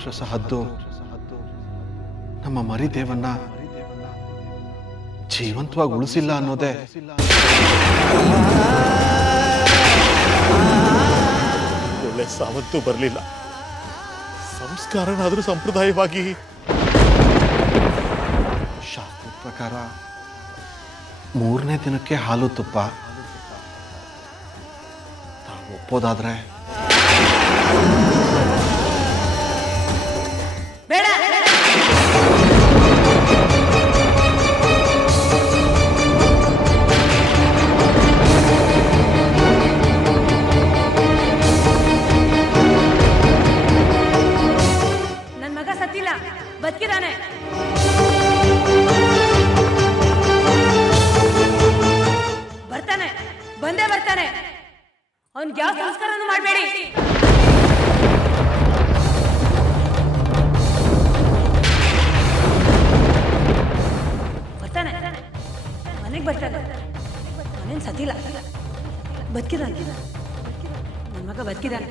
ರಾಕ್ಷಸ ಹದ್ದು ನಮ್ಮ ಮರಿದೇವನ್ನ ಜೀವಂತವಾಗಿ ಉಳಿಸಿಲ್ಲ ಅನ್ನೋದೇ ಒಳ್ಳೆ ಸಾವಂತೂ ಬರಲಿಲ್ಲ. ಸಂಸ್ಕಾರನಾದ್ರೂ ಸಂಪ್ರದಾಯವಾಗಿ ಶಾಸ್ತ್ರದ ಪ್ರಕಾರ 3ನೇ ದಿನಕ್ಕೆ ಹಾಲು ತುಪ್ಪ. ತಾವು ಒಪ್ಪೋದಾದ್ರೆ ನನ್ನ ಮಗ ಸತ್ತಿಲ್ಲ, ಬದುಕಿದಾನೆ. ಬರ್ತಾನೆ, ಬಂದೇ ಬರ್ತಾನೆ. ಅವನ್ಗೆ ಯಾವ ಸಂಸ್ಕಾರನೂ ಮಾಡಬೇಡಿ. ಬರ್ತಾನೆ, ಮನೆಗೆ ಬರ್ತಾನೆ. ಅವನೇನು ಸತ್ತಿಲ್ಲ, ಬದುಕಿದಾನೆ. ನನ್ನ ಮಗ ಬದುಕಿದಾನೆ.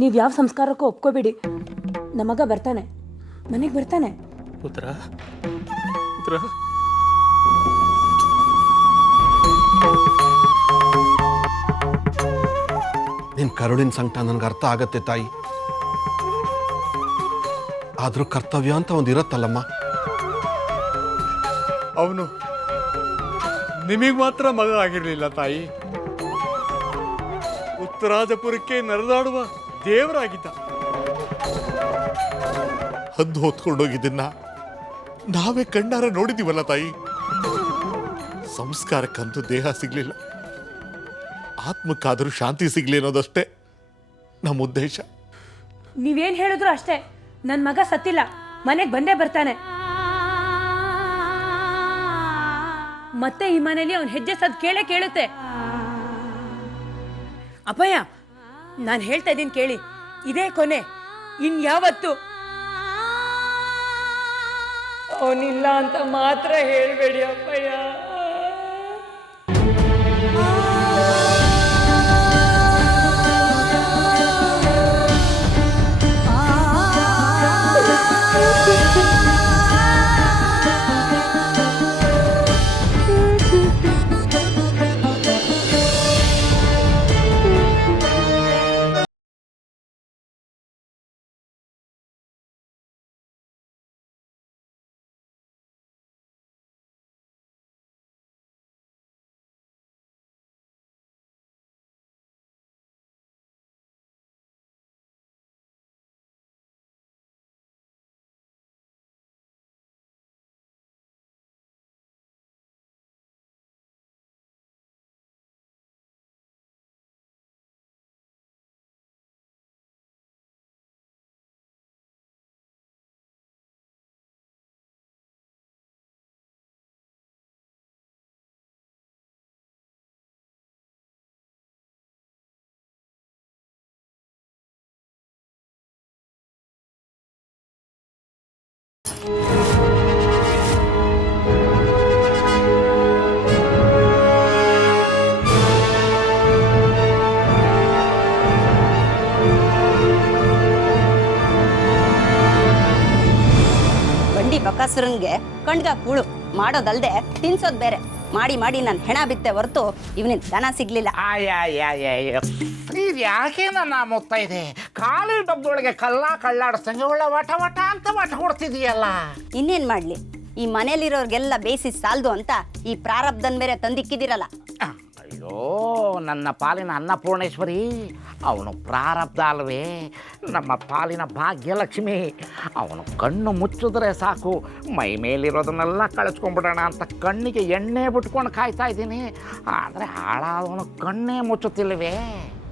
ನೀವು ಯಾವ ಸಂಸ್ಕಾರಕ್ಕೂ ಒಪ್ಕೋಬೇಡಿ. ನಮ್ಮ ಮಗ ಬರ್ತಾನೆ, ಮನೆಗೆ ಬರ್ತಾನೆ. ಪುತ್ರ ಪುತ್ರ ನಿನ್ ಕರುಳಿನ ಸಂಕಟ ನನ್ಗೆ ಅರ್ಥ ಆಗತ್ತೆ ತಾಯಿ. ಆದ್ರೂ ಕರ್ತವ್ಯ ಅಂತ ಒಂದಿರತ್ತಲ್ಲಮ್ಮ. ಅವನು ನಿಮಗೆ ಮಾತ್ರ ಮಗ ಆಗಿರಲಿಲ್ಲ ತಾಯಿ, ಉತ್ತರಾಜಪುರಕ್ಕೆ ನಡೆದಾಡುವ ದೇವರಾಗಿದ್ದ. ಹದ್ದು ಹೊತ್ಕೊಂಡೋಗಿದ್ದನ್ನ ನಾವೇ ಕಣ್ಣಾರ ನೋಡಿದೀವಲ್ಲ ತಾಯಿ. ಸಂಸ್ಕಾರಕ್ಕಂತೂ ದೇಹ ಸಿಗ್ಲಿಲ್ಲ, ಆತ್ಮಕ್ಕಾದರೂ ಶಾಂತಿ ಸಿಗ್ಲಿ ಅನ್ನೋದಷ್ಟೇ ನಮ್ಮ ಉದ್ದೇಶ. ನೀವೇನು ಹೇಳಿದ್ರು ಅಷ್ಟೇ, ನನ್ನ ಮಗ ಸತ್ತಿಲ್ಲ, ಮನೆಗೆ ಬಂದೇ ಬರ್ತಾನೆ. ಮತ್ತೆ ಈ ಮನೇಲಿ ಅವನ ಹೆಜ್ಜೆ ಸದ್ ಕೇಳುತ್ತೆ. ಅಪ್ಪಯ್ಯ, ನಾನು ಹೇಳ್ತಾ ಇದ್ದೀನಿ ಕೇಳಿ, ಇದೇ ಕೊನೆ, ಇನ್ಯಾವತ್ತು ಅವನಿಲ್ಲ ಅಂತ ಮಾತ್ರ ಹೇಳ್ಬೇಡಿ ಅಪ್ಪಯ್ಯ. ಬಕಾಸುರನ್ಗೆ ಕಣ್ಗ ಕೂಳು ಮಾಡೋದಲ್ದೆ ತಿನ್ಸೋದು ಬೇರೆ. ಮಾಡಿ ಮಾಡಿ ನಾನು ಹೆಣ ಬಿತ್ತೆ ಹೊರತು ಇವನಿಗೆ ದನ ಸಿಗ್ಲಿಲ್ಲ. ಇದು ಯಾಕೆ ನನ್ನ ಮುತ್ತೈದೆ ಖಾಲಿ ಡಬ್ಬೊಳಗೆ ಕಳ್ಳಾಡಿಸ್ತಂಗೆ ಒಳ್ಳೆ ವಟ ವಟ ಅಂತ ವಟ ಕೊಡ್ತಿದೀಯಲ್ಲ. ಇನ್ನೇನ್ ಮಾಡ್ಲಿ, ಈ ಮನೇಲಿರೋರ್ಗೆಲ್ಲ ಬೇಯಿಸಿ ಸಾಲ್ದು ಅಂತ ಈ ಪ್ರಾರಬ್ಧನ್ ಬೇರೆ ತಂದಿಕ್ಕಿದಿರಲ್ಲ. ಅಯ್ಯೋ ನನ್ನ ಪಾಲಿನ ಅನ್ನಪೂರ್ಣೇಶ್ವರಿ, ಅವನು ಪ್ರಾರಬ್ಧ ಅಲ್ವೇ, ನಮ್ಮ ಪಾಲಿನ ಭಾಗ್ಯಲಕ್ಷ್ಮಿ. ಅವನು ಕಣ್ಣು ಮುಚ್ಚಿದ್ರೆ ಸಾಕು ಮೈ ಮೇಲಿರೋದನ್ನೆಲ್ಲ ಕಳಿಸ್ಕೊಂಡ್ಬಿಡೋಣ ಅಂತ ಕಣ್ಣಿಗೆ ಎಣ್ಣೆ ಬಿಟ್ಕೊಂಡು ಕಾಯ್ತಾ ಇದ್ದೀನಿ. ಆದರೆ ಹಾಳಾದವನು ಕಣ್ಣೇ ಮುಚ್ಚುತ್ತಿಲ್ಲವೇ.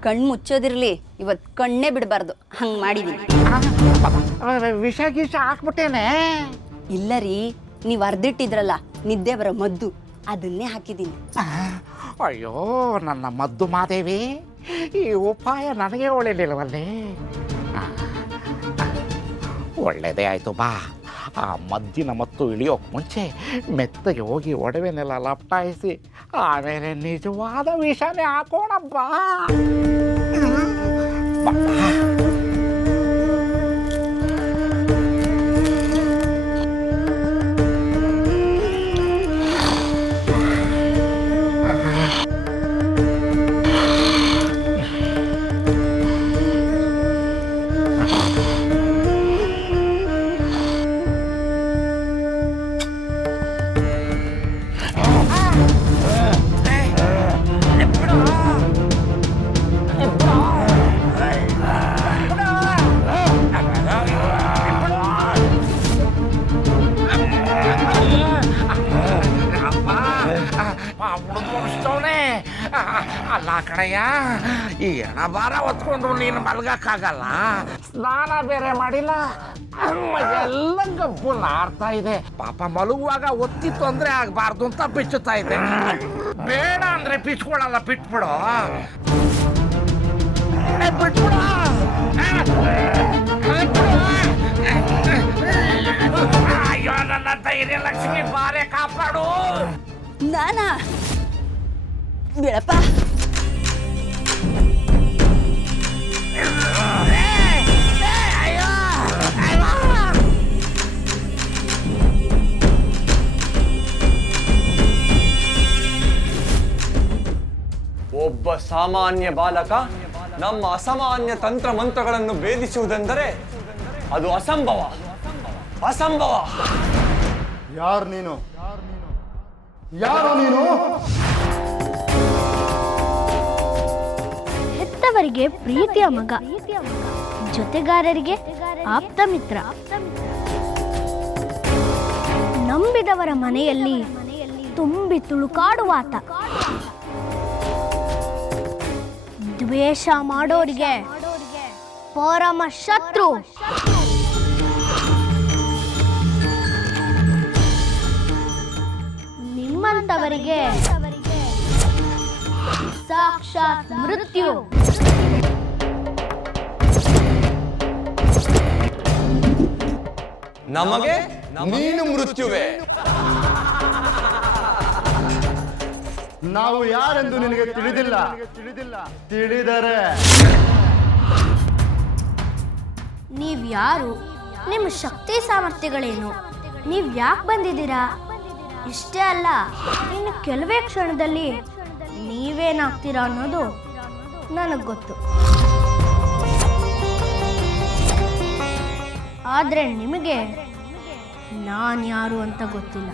ಕಣ್ಣು ಮುಚ್ಚೋದಿರ್ಲಿ, ಇವತ್ತು ಕಣ್ಣೇ ಬಿಡಬಾರ್ದು, ಹಂಗೆ ಮಾಡಿದೀನಿ. ವಿಷ ಗೀಷ ಹಾಕ್ಬಿಟ್ಟೇನೆ. ಇಲ್ಲ ರೀ, ನೀವು ಅರ್ದಿಟ್ಟಿದ್ರಲ್ಲ ನಿದ್ದೆ ಬರೋ ಮದ್ದು, ಅದನ್ನೇ ಹಾಕಿದ್ದೀನಿ. ಅಯ್ಯೋ ನನ್ನ ಮದ್ದು ಮಾದೇವಿ, ಈ ಉಪಾಯ ನನಗೆ ಒಳ್ಳೆಯದಿಲ್ಲವಲ್ಲೇ. ಒಳ್ಳೆಯದೇ ಆಯಿತು, ಬಾ. ಆ ಮದ್ದಿನ ಮತ್ತು ಇಳಿಯೋಕೆ ಮುಂಚೆ ಮೆತ್ತಗೆ ಹೋಗಿ ಒಡವೆನೆಲ್ಲ ಲಪ್ಟಾಯಿಸಿ ಆಮೇಲೆ ನಿಜವಾದ ವಿಷನೇ ಹಾಕೋಣ, ಬಾ. ಅಲ್ಲ ಕಣಯ್ಯ, ಈ ಹಣಭಾರ ಹೊತ್ಕೊಂಡು ನೀನು ಮಲ್ಗಕ್ಕಾಗಲ್ಲ. ಸ್ನಾನ ಬೇರೆ ಮಾಡಿಲ್ಲ, ಎಲ್ಲ ಗಬ್ಬು ನಾರ್ತಾ ಇದೆ. ಪಾಪ ಮಲಗುವಾಗ ಒತ್ತಿ ತೊಂದರೆ ಆಗಬಾರ್ದು ಅಂತ ಬಿಚ್ಚುತ್ತಾ ಇದೆ. ಬೇಡ ಅಂದ್ರೆ ಬಿಚ್ಕೊಳಲ್ಲ, ಬಿಟ್ಬಿಡು. ಬಿಟ್ಬಿಡು. ಅಯ್ಯೋ ನನ್ನ ಧೈರ್ಯ ಲಕ್ಷ್ಮಿ, ಬಾರೆ ಕಾಪಾಡು. ನಾನಾ ಬಿಡಪ್ಪ. ಒಬ್ಬ ಸಾಮಾನ್ಯ ಬಾಲಕ ನಮ್ಮ ಅಸಾಮಾನ್ಯ ತಂತ್ರ ಮಂತ್ರಗಳನ್ನು ಭೇದಿಸುವುದೆಂದರೆ ಅದು ಅಸಂಭವ, ಅಸಂಭವ. ಯಾರು ನೀನು? ಯಾರು ನೀನು? ಹೆತ್ತವರಿಗೆ ಪ್ರೀತಿಯ ಮಗ, ಜೊತೆಗಾರರಿಗೆ ಆಪ್ತ ಮಿತ್ರ, ನಂಬಿದವರ ಮನೆಯಲ್ಲಿ ತುಂಬಿ ತುಳುಕಾಡುವಾತ, ದ್ವೇಷ ಮಾಡೋರಿಗೆ ಪರಮ ಶತ್ರು. ನಿಮ್ಮಂತವರಿಗೆ ಸಾಕ್ಷಾತ್ ಮೃತ್ಯು. ನಮಗೆ ನೀನು ಮೃತ್ಯುವೆ. ನಾವು ಯಾರೆಂದು ನಿನಗೆ ತಿಳಿದಿಲ್ಲ. ತಿಳಿದರೆ ನೀವ್ಯಾರು? ನಿಮ್ಮ ಶಕ್ತಿ ಸಾಮರ್ಥ್ಯಗಳೇನು? ನೀವ್ ಯಾಕೆ ಬಂದಿದ್ದೀರಾ? ಇಷ್ಟೇ ಅಲ್ಲ, ಇನ್ನು ಕೆಲವೇ ಕ್ಷಣದಲ್ಲಿ ನೀವೇನಾಗ್ತೀರಾ ಅನ್ನೋದು ನನಗೆ ಗೊತ್ತು. ಆದ್ರೆ ನಿಮಗೆ ನಾನು ಯಾರು ಅಂತ ಗೊತ್ತಿಲ್ಲ.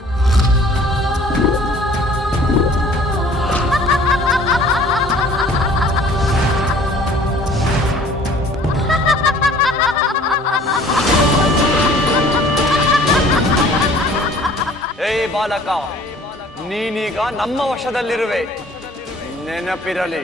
ಏ ಬಾಲಕ, ನೀನೀಗ ನಮ್ಮ ವಶದಲ್ಲಿರುವೆ, ನೆನಪಿರಲಿ.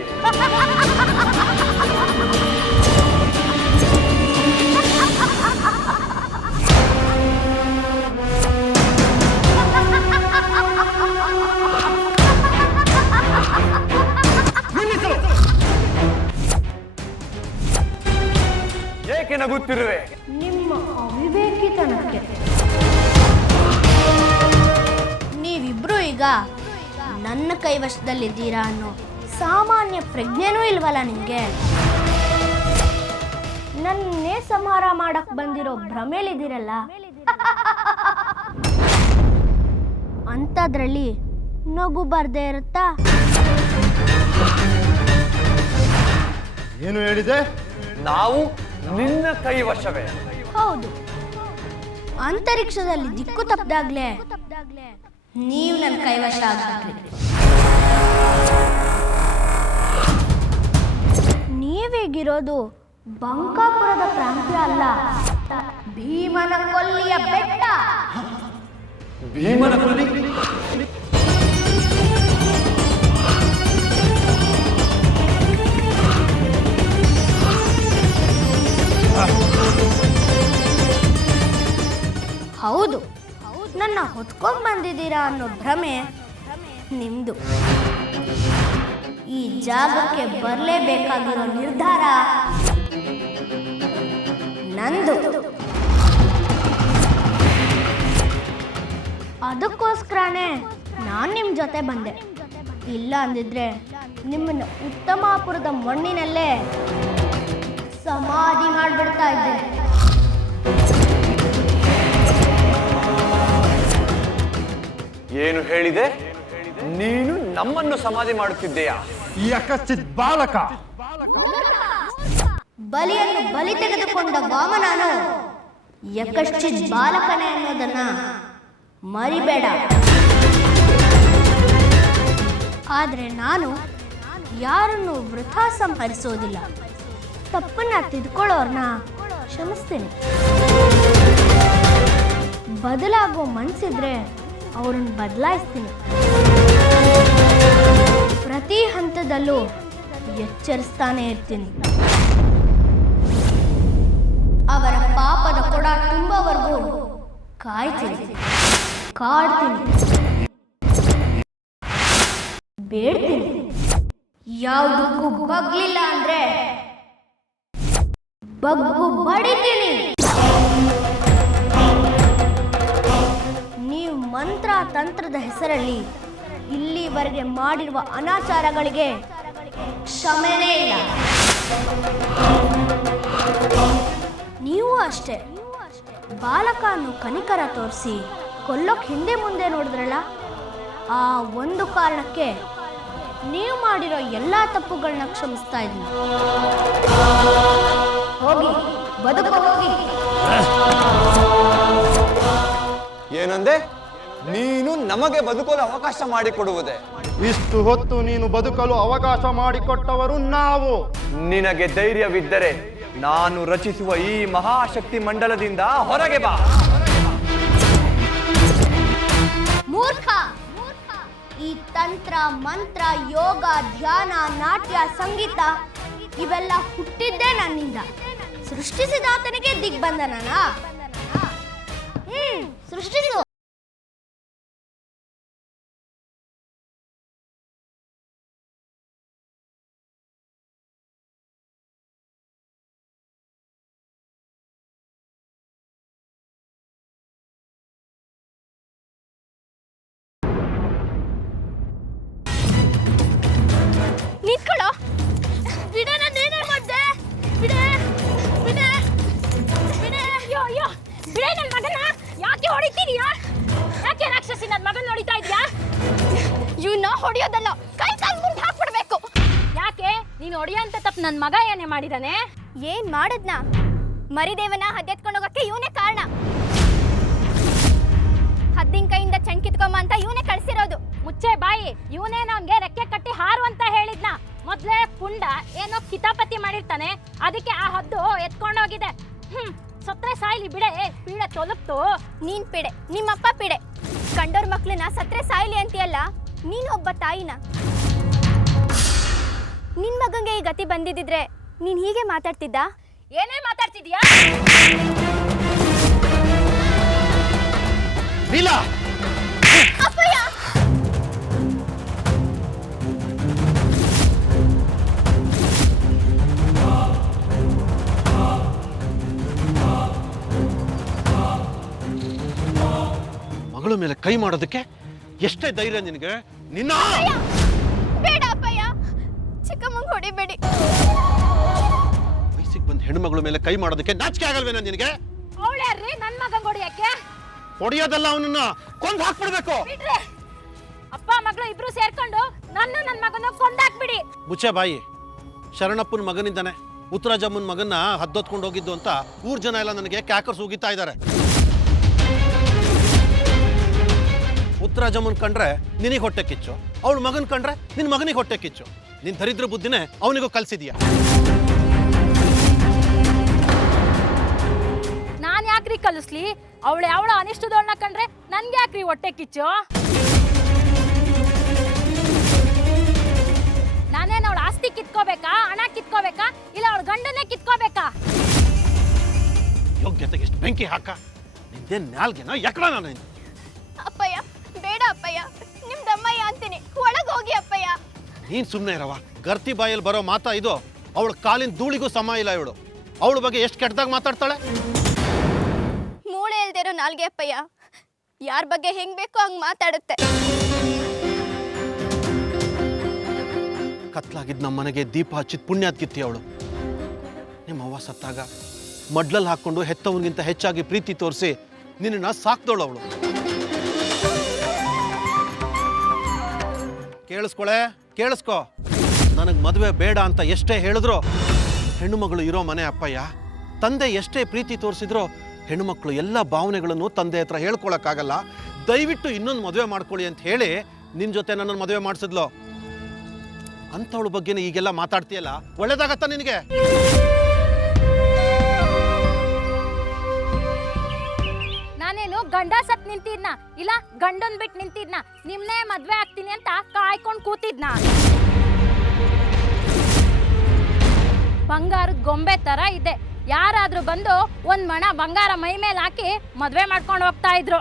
ಏಕೆ ನಗುತ್ತಿರುವೆ? ನಿಮ್ಮ ಅವಿವೇಕಿತನಕ್ಕೆ. ನೀವಿಬ್ರು ಈಗ ನನ್ನ ಕೈವಶದಲ್ಲಿದ್ದೀರಾ ಅನ್ನೋ ಸಾಮಾನ್ಯ ಪ್ರಜ್ಞೆನೂ ಇಲ್ವಲ್ಲ ನಿಮಗೆ? ನನ್ನೇ ಸಂಹಾರ ಮಾಡಕ್ ಬಂದಿರೋ ಭ್ರಮೇಲಿದ್ದೀರಲ್ಲ, ಅಂಥದ್ರಲ್ಲಿ ನಗು ಬರ್ದೇ ಇರುತ್ತಾ? ಏನು ಹೇಳಿದೆ? ನಾವು ನಿನ್ನ ಕೈವಶವೇ. ಹೌದು, ಅಂತರಿಕ್ಷದಲ್ಲಿ ದಿಕ್ಕು ತಪ್ಪದಾಗ್ಲೇ ನೀವು ನನ್ನ ಕೈವಶ ಆಗ್ಬಿಟ್ರಿ. ನೀವೀಗಿರೋದು ಬಂಕಾಪುರದ ಪ್ರಾಂತ್ಯ ಅಲ್ಲ, ಭೀಮನ ಕೊಲ್ಲಿಯ ಬೆಟ್ಟ. ಭೀಮನ ಕೊಲ್ಲಿ? ಹೌದು, ನನ್ನ ಹೊತ್ಕೊಂಡ್ ಬಂದಿದ್ದೀರಾ ಅನ್ನೋ ಭ್ರಮೆ ನಿಮ್ದು. ಈ ಜಾಗಕ್ಕೆ ಬರಲೇಬೇಕಾಗಿರೋ ನಿರ್ಧಾರ ನಂದು. ಅದಕ್ಕೋಸ್ಕರನೇ ನಾನು ನಿಮ್ಮ ಜೊತೆ ಬಂದೆ. ಇಲ್ಲ ಅಂದಿದ್ರೆ ನಿಮ್ಮನ್ನು ಉತ್ತಮಾಪುರದ ಮಣ್ಣಿನಲ್ಲೇ ಸಮಾಧಿ ಮಾಡಿಬಿಡ್ತಾ ಇದ್ದೆ. ಏನು ಹೇಳಿದೆ? ನೀನು ನಮ್ಮನ್ನು ಸಮಾಧಿ ಮಾಡುತ್ತಿದ್ದೀಯಾ? ಯಕಶ್ಚಿತ್ ಬಾಲಕ, ಬಲಿಯನ್ನು ಬಲಿ ತೆಗೆದುಕೊಂಡ ವಾಮನನು ಯಕಶ್ಚಿತ್ ಬಾಲಕನೇ ಅನ್ನೋದನ್ನ ಮರಿಬೇಡ. ಆದರೆ ನಾನು ಯಾರನ್ನು ವೃಥಾ ಸಂಹರಿಸೋದಿಲ್ಲ. ತಪ್ಪನ್ನ ತಿದ್ಕೊಳ್ಳೋರ್ನ ಕ್ಷಮಿಸ್ತೀನಿ. ಬದಲಾಗೋ ಮನಸ್ಸಿದ್ರೆ ಅವ್ರನ್ನ ಬದಲಾಯಿಸ್ತೀನಿ. ಪ್ರತಿ ಹಂತದಲ್ಲೂ ಎಚ್ಚರಿಸ್ತಾನೆ ಇರ್ತೀನಿ. ಅವರ ಪಾಪದ ಕೊಡ ತುಂಬವರೆಗೂ ಕಾಯ್ತೀನಿ, ಕಾಡ್ತೀನಿ, ಬೇಡ್ತೀನಿ. ಯಾವುದಕ್ಕೂ ಬಗ್ಲಿಲ್ಲ ಅಂದ್ರೆ ಬಗ್ಗು ಬಡಿತೀನಿ. ನೀವು ಮಂತ್ರ ತಂತ್ರದ ಹೆಸರಲ್ಲಿ ಇಲ್ಲಿವರೆಗೆ ಮಾಡಿರುವ ಅನಾಚಾರಗಳಿಗೆ ಕ್ಷಮೆನೇ ಇಲ್ಲ. ನೀವು ಅಷ್ಟೇ. ಬಾಲಕನು ಕನಿಕರ ತೋರಿಸಿ ಕೊಲ್ಲೋಕ್ ಹಿಂದೆ ಮುಂದೆ ನೋಡಿದ್ರಲ್ಲ, ಆ ಒಂದು ಕಾರಣಕ್ಕೆ ನೀವು ಮಾಡಿರೋ ಎಲ್ಲ ತಪ್ಪುಗಳನ್ನ ಕ್ಷಮಿಸ್ತಾ ಇದ್ದೀನಿ. ಹೋಗಿ ಬದುಕು, ಹೋಗಿ. ಏನಂದೆ? ನೀನು ನಮಗೆ ಬದುಕಲು ಅವಕಾಶ ಮಾಡಿಕೊಡುವುದೇ? ಇಷ್ಟು ಹೊತ್ತು ನೀನು ಬದುಕಲು ಅವಕಾಶ ಮಾಡಿಕೊಟ್ಟವರು ನಾವು. ನಿನಗೆ ಧೈರ್ಯವಿದ್ದರೆ ನಾನು ರಚಿಸುವ ಈ ಮಹಾಶಕ್ತಿ ಮಂಡಲದಿಂದ ಹೊರಗೆ ಬಾ. ಮೂರ್ಖ! ಈ ತಂತ್ರ, ಮಂತ್ರ, ಯೋಗ, ಧ್ಯಾನ, ನಾಟ್ಯ, ಸಂಗೀತ ಇವೆಲ್ಲ ಹುಟ್ಟಿದ್ದೇ ನನ್ನಿಂದ. ಸೃಷ್ಟಿಸಿದಾತನಿಗೆ ದಿಗ್ಬಂಧನನ? ಸೃಷ್ಟಿಸು. ನಿಂತ್ಕೊಳ್ಳೋ. ಬಿಡೆ, ನಾನು ಏನೇ ಮಾಡ್ದೆ? ಬಿಡೆ, ಬಿಡೆ, ಬಿಡೆ. ಅಯ್ಯೋ ಅಯ್ಯೋ, ಬಿಡೆ ನನ್ನ ಮಗನ. ಯಾಕೆ ಹೊಡಿತೀರಿಯಾ? ಯಾಕೆ ರಾಕ್ಷಸಿ ನನ್ನ ಮಗನ ಹೊಡಿತಾ ಇದ್ಯಾ? ಇವನ್ನ ಹೊಡಿಯೋದಲ್ಲ, ಕೈ ಕಾಲು ಮುಂದೆ ಹಾಕ್ಬಿಡ್ಬೇಕು. ಯಾಕೆ? ನೀನು ಹೊಡಿಯೋಂತ ತಪ್ಪು ನನ್ನ ಮಗ ಏನೇ ಮಾಡಿದಾನೆ? ಏನ್ ಮಾಡದ್ನ? ಮರಿದೇವನ ಹದ್ದೆತ್ಕೊಂಡು ಹೋಗಕ್ಕೆ ಇವನೇ ಕಾರಣ. ಹದ್ದಿನ ಕೈಯಿಂದ ಚೆಂಡ್ ಕಿತ್ಕೊಂಬ ಅಂತ ಇವನೇ ಕಳ್ಸಿರೋದು. ಮುಚ್ಚೆ ಬಾಯಿ. ಇವನೇನ ಅವನ್ಗೆ ರೆಕ್ಕೆ ಕಟ್ಟಿ ಹಾರು ಅಂತ ಹೇಳಿದ್ನ. ಮೊದ್ಲೇ ಪುಂಡ ಏನೋ ಕಿತಾಪತಿ ಮಾಡಿರ್ತಾನೆ, ಅದಕ್ಕೆ ಆ ಹದ್ದು ಎತ್ಕೊಂಡೋಗಿದೆ. ಸತ್ರೆ ಸಾಯ್ಲಿ ಬಿಡೆ. ಪೀಡೆ ತೊಲಗ್ತು. ನೀನ್ ಪಿಡೆ, ನಿಮ್ಮಪ್ಪ ಪಿಡೆ. ಕಂಡೋರ್ ಮಕ್ಳನ್ನ ಸತ್ರೆ ಸಾಯ್ಲಿ ಅಂತೀಯಲ್ಲ, ನೀನ್ ಒಬ್ಬ ತಾಯಿನ. ನಿನ್ ಮಗಂಗೆ ಈ ಗತಿ ಬಂದಿದ್ರೆ ನೀನ್ ಹೀಗೆ ಮಾತಾಡ್ತಿದ್ದ? ಏನೇ ಮಾತಾಡ್ತಿದ್ಯಾ? ಅಪ್ಪಯ್ಯ! ಮಗಳ ಮೇಲೆ ಕೈ ಮಾಡೋದಕ್ಕೆ ಎಷ್ಟೇ ಧೈರ್ಯ ನಿನಗೆ? ನಿನ್ನ ಬೇಡ ಅಪ್ಪಯ್ಯ, ಚಿಕ್ಕಮ್ಮಂಗ್ ಹೊಡಿಬೇಡಿ. ವಯಸ್ಸಿಗೆ ಬಂದ ಹೆಣ್ಮಗಳ ಮೇಲೆ ಕೈ ಮಾಡೋದಕ್ಕೆ ನಾಚಿಕೆ ಆಗಲ್ವೇನ ನಿನಗೆ? ಅವಳ್ಯಾರ್ರಿ ನನ್ನ ಮಗಂಗ್ ಹೊಡಿಯಕ್ಕೆ? ಹೊಡಿಯೋದಲ್ಲ, ಅವನನ್ನ ಕೊಂದು ಹಾಕ್ಬಿಡ್ಬೇಕು. ಬಿಡ್ರಿ. ಅಪ್ಪ ಮಗಳು ಇಬ್ರು ಸೇರ್ಕೊಂಡು ನನ್ನ ಮಗನ ಕೊಂದಾಕ್ಬಿಡಿ. ಮುಚ್ಚೆ ಬಾಯಿ. ಶರಣಪ್ಪನ ಮಗನಿಂದಾನೆ ಉತ್ತರಾಜಮ್ಮನ ಮಗನ್ನ ಹದ್ದೊತ್ಕೊಂಡು ಹೋಗಿದ್ದು ಅಂತ ಊರ್ ಜನ ಎಲ್ಲ ನನಗೆ ಕ್ಯಾಕರ್ಸ್ ಉಗಿತಾ ಇದ್ದಾರೆ. ಉತ್ತರಾಜಮ್ಮನ್ ಕಂಡ್ರೆ ನಿನಗೆ ಹೊಟ್ಟೆ ಕಿಚ್ಚು, ಅವಳ ಮಗನ್ ಕಂಡ್ರೆ ನಿನ್ ಮಗನಿಗೆ ಹೊಟ್ಟೆ ಕಿಚ್ಚು. ನಿನ್ ದರಿದ್ರ ಬುದ್ಧಿನೇ ಅವನಿಗೂ ಕಲ್ಸಿದ್ಯಾ? ನಾನ್ ಯಾಕ್ರಿ ಕಲಿಸ್ಲಿ? ಅವಳ ಅನಿಷ್ಟದವಳನ್ನ ಕಂಡ್ರೆ ನನ್ಗೆ ಯಾಕ್ರಿ ಹೊಟ್ಟೆ ಕಿಚ್ಚು? ನಾನೇನು ಅವಳ ಆಸ್ತಿ ಕಿತ್ಕೋಬೇಕಾ, ಹಣ ಕಿತ್ಕೋಬೇಕಾ, ಇಲ್ಲ ಅವಳ ಗಂಡನ್ನೇ ಕಿತ್ಕೋಬೇಕಾ? ಬೆಂಕಿ ಹಾಕ ನಿಂದೇನು ನಾಲ್ಗೆನೋ ಎಕಡ ನಾನು ಅಪ್ಪಯ್ಯ ಬೇಡ ಅಪ್ಪಯ್ಯ ನಿಮ್ದಮ್ಮಯ್ಯ ಅಂತೀನಿ ಒಳಗೆ ಹೋಗಿ ಅಪ್ಪಯ್ಯ. ನೀನು ಸುಮ್ಮನೆ ಇರವ. ಗರ್ತಿ ಬಾಯಲ್ಲಿ ಬರೋ ಮಾತಾ ಇದು. ಅವಳ ಕಾಲಿನ ಧೂಳಿಗೂ ಸಮ ಇಲ್ಲ ಇವಳು. ಅವಳ ಬಗ್ಗೆ ಎಷ್ಟು ಕೆಟ್ಟದಾಗ ಮಾತಾಡ್ತಾಳೆ. ಮೂಳೆ ಇಲ್ದಿರೋ ನಾಲ್ಗೆ ಅಪ್ಪಯ್ಯ ಯಾರ ಬಗ್ಗೆ ಹೆಂಗ್ ಬೇಕೋ ಹಂಗ್ ಮಾತಾಡುತ್ತೆ. ಕತ್ಲಾಗಿದ್ದ ನಮ್ಮ ಮನೆಗೆ ದೀಪ ಹಚ್ಚಿದ ಪುಣ್ಯಾತ್ಕಿತ್ತಿ ಅವಳು. ನಿಮ್ಮ ಅವ್ವ ಸತ್ತಾಗ ಮಡ್ಲಲ್ಲಿ ಹಾಕ್ಕೊಂಡು ಹೆತ್ತವನಿಗಿಂತ ಹೆಚ್ಚಾಗಿ ಪ್ರೀತಿ ತೋರಿಸಿ ನಿನ್ನ ಸಾಕ್ದವಳು ಅವಳು. ಕೇಳಿಸ್ಕೊ. ನನಗೆ ಮದುವೆ ಬೇಡ ಅಂತ ಎಷ್ಟೇ ಹೇಳಿದ್ರು ಹೆಣ್ಣು ಮಗಳು ಇರೋ ಮನೆ ಅಪ್ಪಯ್ಯ. ತಂದೆ ಎಷ್ಟೇ ಪ್ರೀತಿ ತೋರಿಸಿದ್ರು ಹೆಣ್ಣು ಮಕ್ಕಳು ಎಲ್ಲ ಭಾವನೆಗಳನ್ನು ತಂದೆ ಹತ್ರ ಹೇಳ್ಕೊಳಕ್ಕಾಗಲ್ಲ. ದಯವಿಟ್ಟು ಇನ್ನೊಂದು ಮದುವೆ ಮಾಡ್ಕೊಳ್ಳಿ ಅಂತ ಹೇಳಿ ನಿನ್ನ ಜೊತೆ ನನ್ನನ್ನು ಮದುವೆ ಮಾಡಿಸಿದ್ಲು. ಅಂಥವಳ ಬಗ್ಗೆನೇ ಈಗೆಲ್ಲ ಮಾತಾಡ್ತೀಯಲ್ಲ, ಒಳ್ಳೇದಾಗತ್ತಾ ನಿನಗೆ? ನಾನೇನು ಗಂಡ ಸತ್ ನಿಂತಿದ್ನ ಇಲ್ಲ ಗಂಡನ್ ಬಿಟ್ಟು ನಿಂತಿದ್ನ ನಿಮ್ನೇ ಮದ್ವೆ ಆಗ್ತೀನಿ ಅಂತ ಕಾಯ್ಕೊಂಡು ಕೂತಿದ್ನ. ಬಂಗಾರದ ಗೊಂಬೆ ತರ ಇದೆ. ಯಾರಾದ್ರೂ ಬಂದು ಒಂದ್ ಮಣ ಬಂಗಾರ ಮೈ ಮೇಲೆ ಹಾಕಿ ಮದ್ವೆ ಮಾಡ್ಕೊಂಡು ಹೋಗ್ತಾ ಇದ್ರು.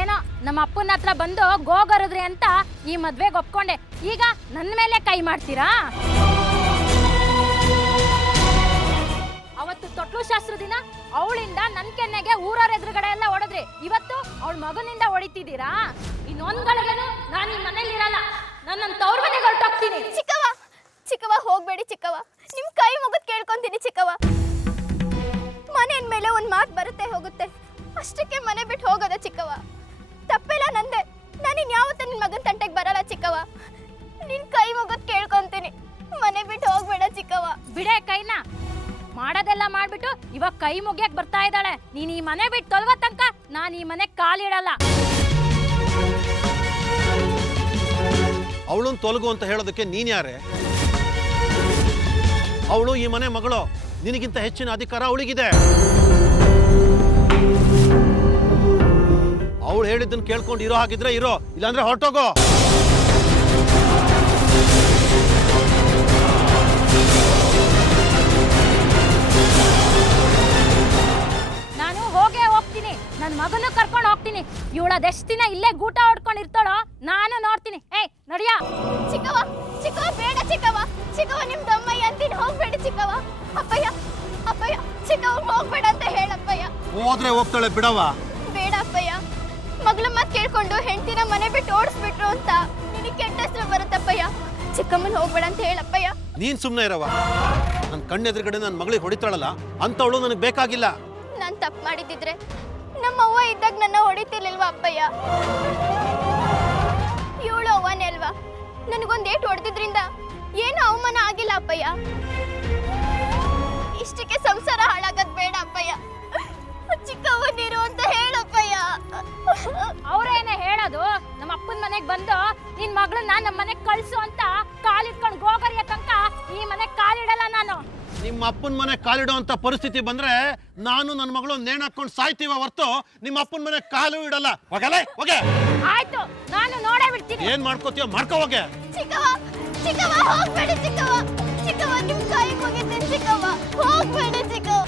ಏನೋ ನಮ್ಮ ಅಪ್ಪನ ಹತ್ರ ಬಂದು ಗೋಗರದ್ರಿ ಅಂತ ಈ ಮದ್ವೆಗೆ ಒಪ್ಕೊಂಡೆ. ಈಗ ನನ್ನ ಮೇಲೆ ಕೈ ಮಾಡ್ತೀರಾ? ಅವತ್ತು ತೊಟ್ಲು ಶಾಸ್ತ್ರ ದಿನ ಅವಳಿಂದ ನನ್ನ ಕೆನ್ನೆಗೆ ಊರವ್ರ ಎದುರುಗಡೆ ಎಲ್ಲ ಹೊಡೆದ್ರಿ. ಇವತ್ತು ಅವಳ ಮಗನಿಂದ ಹೊಡಿತಿದ್ದೀರಾ? ಇನ್ನೊಂದ್ಗಳಿಗೇನು ನಾನು ಈ ಮನೇಲಿ ಇರಲ್ಲ. ನಾನು ನನ್ನ ತವ್ರ ಮನೆಗೆ ಹೊರಟೋಗ್ತೀನಿ. ಚಿಕ್ಕವ ಹೋಗ್ಬೇಡಿ ಚಿಕ್ಕವ, ನಿಮ್ ಕೈ ಮುಗಿದ್ ಕೇಳ್ಕೊಂತೀನಿ ಚಿಕ್ಕವ. ಮನೆ ಮೇಲೆ ಒಂದ್ ಮಾತು ಬರುತ್ತೆ ಹೋಗುತ್ತೆ, ಅಷ್ಟಕ್ಕೆ ಮನೆ ಬಿಟ್ಟು ಹೋಗೋದ ಚಿಕ್ಕವ. ತಪ್ಪೆಲ್ಲ ನಂದೆ. ನಾನು ಇನ್ಯಾವತ್ತ ನಿನ್ ಮಗನ್ ತಂಟೆಗೆ ಬರಲ್ಲ ಚಿಕ್ಕವ. ನಿನ್ ಕೈ ಮುಗಿದ್ ಕೇಳ್ಕೊಂತೀನಿ, ಮನೆ ಬಿಟ್ಟು ಹೋಗ್ಬೇಡ ಚಿಕ್ಕವ. ಬಿಡೆ ಕೈನ. ಮಾಡೋದೆಲ್ಲ ಮಾಡ್ಬಿಟ್ಟು ಇವಾಗ ಕೈ ಮುಗಿಯಕ್ ಬರ್ತಾ ಇದ್ದಾಳೆ. ನೀನ್ ಈ ಮನೆ ಬಿಟ್ಟು ತೊಲಗೋ ತನಕ ನಾನು ಈ ಮನೆ ಕಾಲಿಡಲ್ಲ. ಅವಳನ್ನ ತೊಲಗು ಅಂತ ಹೇಳೋದಕ್ಕೆ ನೀನ್ ಯಾರೇ? ಅವಳು ಈ ಮನೆ ಮಗಳು. ನಿನಗಿಂತ ಹೆಚ್ಚಿನ ಅಧಿಕಾರ ಅವಳಿಗಿದೆ. ಅವಳು ಹೇಳಿದ್ದನ್ನು ಕೇಳ್ಕೊಂಡು ಇರೋ ಹಾಗಿದ್ರೆ ಇರೋ, ಇಲ್ಲಾಂದ್ರೆ ಹೊರಟೋಗೋ. ನಾನು ಹೋಗೇ ಹೋಗ್ತೀನಿ, ನನ್ನ ಮಗನೂ ಕರ್ಕೊಂಡು ಹೋಗ್ತೀನಿ. ಇವಳದೆಷ್ಟು ದಿನ ಇಲ್ಲೇ ಗೂಟ ಹೊಡ್ಕೊಂಡು ಇರ್ತಾಳೋ ನಾನು ನೋಡ್ತೀನಿ. ಏಯ್ ನಡಿಯ. ಚಿಕ್ಕವ ಬೇಡ ಚಿಕ್ಕವ. ನಿಮ್ ದಮ್ಮಯ್ಯ ಅಂತೀನಿ, ಹೋಗ್ಬೇಡಿ ಚಿಕ್ಕವ. ಅಪ್ಪಯ್ಯ ಚಿಕ್ಕವ ಹೋಗ್ಬೇಡ ಅಂತ ಹೇಳಪ್ಪಯ್ಯ. ಹೋದ್ರೆ ಹೋಗ್ತಾಳೆ ಬಿಡವ. ಬೇಡ ಅಪ್ಪಯ್ಯ, ಮಗಳ ಮಾತು ಕೇಳ್ಕೊಂಡು ಹೆಂಡತಿನ ಮನೆ ಬಿಟ್ಟು ಓಡಿಸ್ಬಿಟ್ರು ಅಂತ ನಿನಗೆ ಕೆಟ್ಟ ಹೆಸರು ಬರುತ್ತಪ್ಪಯ್ಯ. ಚಿಕ್ಕಮ್ಮನ ಹೋಗ್ಬೇಡ ಅಂತ ಹೇಳಪ್ಪಯ್ಯ. ನೀನ್ ಸುಮ್ಮನೆ ಇರವ. ನನ್ನ ಕಣ್ಣೆದುರುಗಡೆ ನನ್ನ ಮಗಳಿಗೆ ಹೊಡಿತಾಳಲ್ಲ ಅಂತವಳು ನನಗೆ ಬೇಕಾಗಿಲ್ಲ. ನಾನು ತಪ್ಪು ಮಾಡಿದ್ದಿದ್ರೆ ನಮ್ಮ ಅವ್ವ ಇದ್ದಾಗ ನನ್ನ ಹೊಡಿತಿರ್ಲಿಲ್ವಾ ಅಪ್ಪಯ್ಯ? ಇವಳು ಅವ್ವನೇ ಅಲ್ವಾ? ನನಗೊಂದು ಏಟು ಹೊಡೆದಿದ್ರಿಂದ ಏನು ಅವಮಾನ ಆಗಿಲ್ಲ ಅಪ್ಪಯ್ಯ. ಇಷ್ಟಕ್ಕೆ ಸಂಸಾರ ಹಾಳಾಗದ್ ಬೇಡ ಅಪ್ಪಯ್ಯ. ಚಿಕ್ಕವ್ವ ನೀರು ಅಂತ ಹೇಳಪ್ಪಯ್ಯ. ಅವ್ರೇನೇ ಹೇಳೋದು? ನಮ್ಮ ಅಪ್ಪನ ಮನೆಗೆ ಬಂದು ನಿನ್ ಮಗಳನ್ನ ನಮ್ಮ ಮನೆಗೆ ಕಳ್ಸು ಅಂತ ಕಾಲಿಟ್ಕೊಂಡು ಗೋಗರಿಯ ತನಕ ಈ ಮನೆಗೆ ಕಾಲಿಡಲ್ಲ ನಾನು. ನಿಮ್ಮ ಅಪ್ಪನ ಮನೆ ಕಾಲಿಡೋ ಅಂತ ಪರಿಸ್ಥಿತಿ ಬಂದ್ರೆ ನಾನು ನನ್ನ ಮಗಳು ನೇಣು ಹಾಕೊಂಡು ಸಾಯ್ತೀವ ಹೊರ್ತು ನಿಮ್ಮ ಅಪ್ಪನ ಮನೆ ಕಾಲು ಇಡಲ್ಲ. ಹೋಗಲೇ ಹೋಗೆ. ಆಯ್ತು, ನಾನು ನೋಡೇ ಬಿಡ್ತೀನಿ. ಏನ್ ಮಾಡ್ಕೋತೀಯೋ ಮಾಡ್ಕೋ ಹೋಗೆ. ಚಿಕ್ಕವ ಹೋಗ್ಬೇಡಿ ಚಿಕ್ಕವ ನಿಮ್ ಕೈ ಮುಗಿತೀನಿ ಚಿಕ್ಕವ, ಹೋಗ್ಬೇಡಿ ಚಿಕ್ಕವ.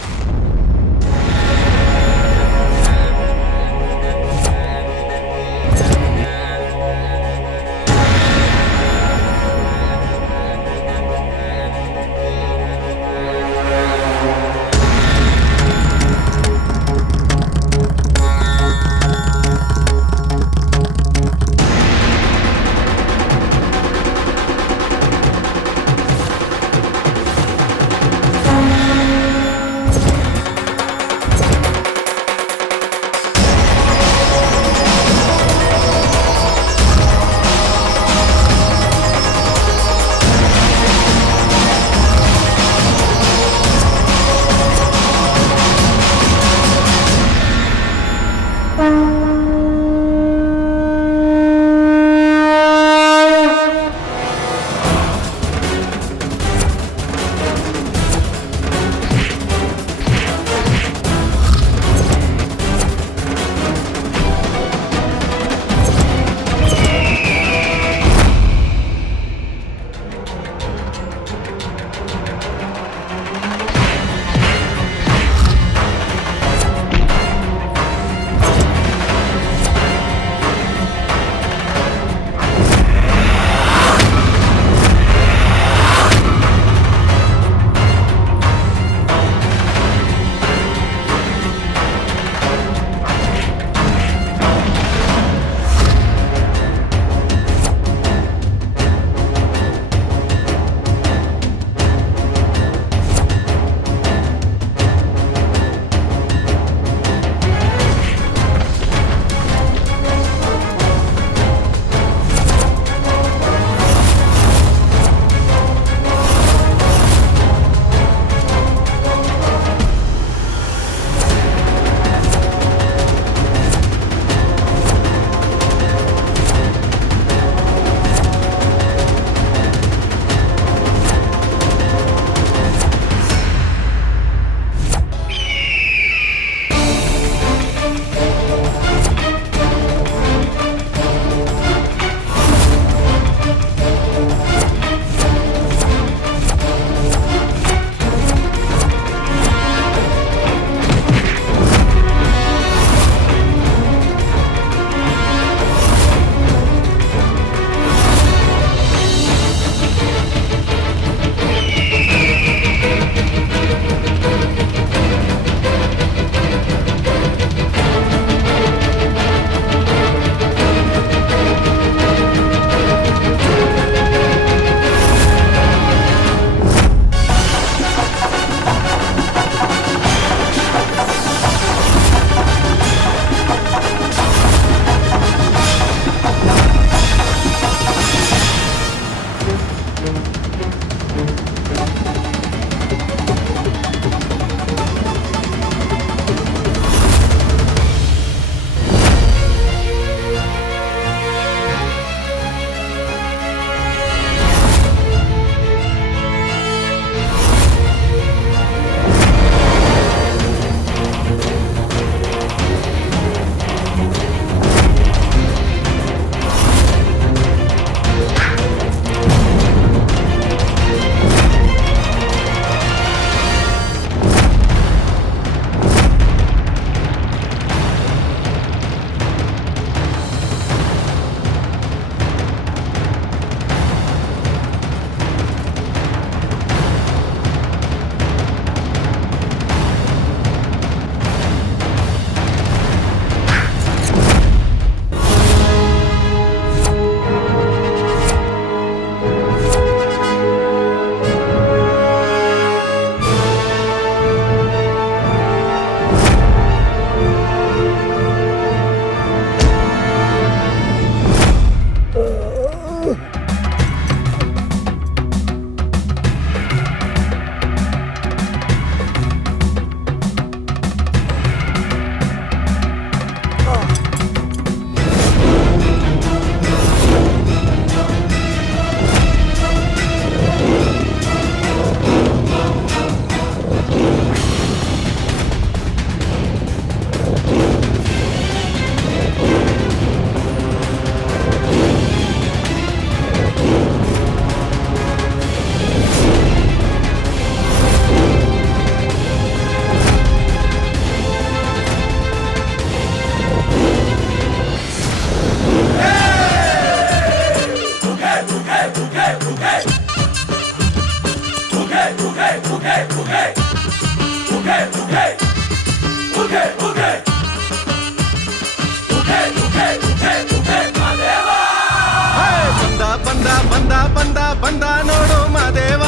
ಬಂದ ನೋಡು ಮಾದೇವ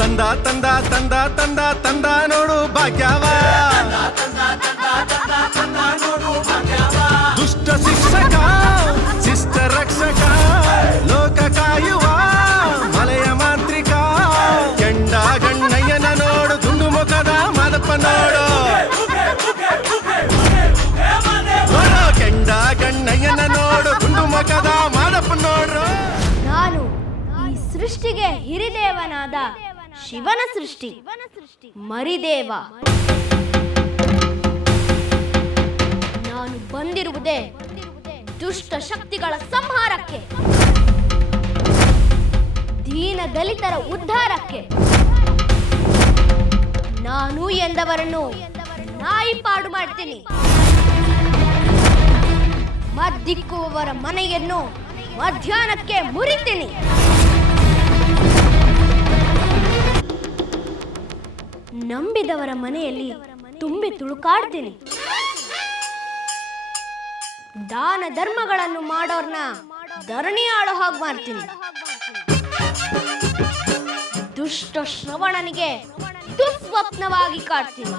ತಂದ ತಂದ ತಂದ ತಂದ ತಂದ ನೋಡು ಭಾಗ್ಯವ ದುಷ್ಟ ಶಿಕ್ಷಕ ಶಿಷ್ಟ ರಕ್ಷಕ ಲೋಕ ಕಾಯುವ ಮಲೆಯ ಮಾಂತ್ರಿಕ ಕೆಂಡ ಗಣ್ಣಯ್ಯನ ನೋಡು ದುಂಡು ಮುಖದ ಮಾದಪ್ಪ ನೋಡು ಕೆಂಡ ಗಣ್ಣಯ್ಯನ ನೋಡು ದುಂಡು ಮುಖದ ಮಾದಪ್ಪ ನೋಡ್ರು. ನಾನು ಈ ಸೃಷ್ಟಿಗೆ ಹಿರಿದೇವನಾದ ಶಿವನ ಸೃಷ್ಟಿ ಮರಿದೇವ. ನಾನು ಬಂದಿರುವುದೇ ದುಷ್ಟ ಶಕ್ತಿಗಳ ಸಂಹಾರಕ್ಕೆ, ದೀನ ದಲಿತರ ಉದ್ಧಾರಕ್ಕೆ. ನಾನು ಎಂದವರನ್ನು ನಾಯಿ ಪಾಡು ಮಾಡ್ತೀನಿ, ಮದ್ದಿಕ್ಕುವವರ ಮನೆಯನ್ನು ಮಧ್ಯಾಹ್ನಕ್ಕೆ ಮುರಿತೀನಿ. ನಂಬಿದವರ ಮನೆಯಲ್ಲಿ ತುಂಬಿ ತುಳುಕಾಡ್ತೀನಿ. ದಾನ ಧರ್ಮಗಳನ್ನು ಮಾಡೋರ್ನ ಧರಣಿ ಆಳೋ ಹಾಗೆ ಮಾಡ್ತೀನಿ. ದುಷ್ಟ ಶ್ರವಣನಿಗೆ ದುಸ್ವಪ್ನವಾಗಿ ಕಾಡ್ತೀನಿ.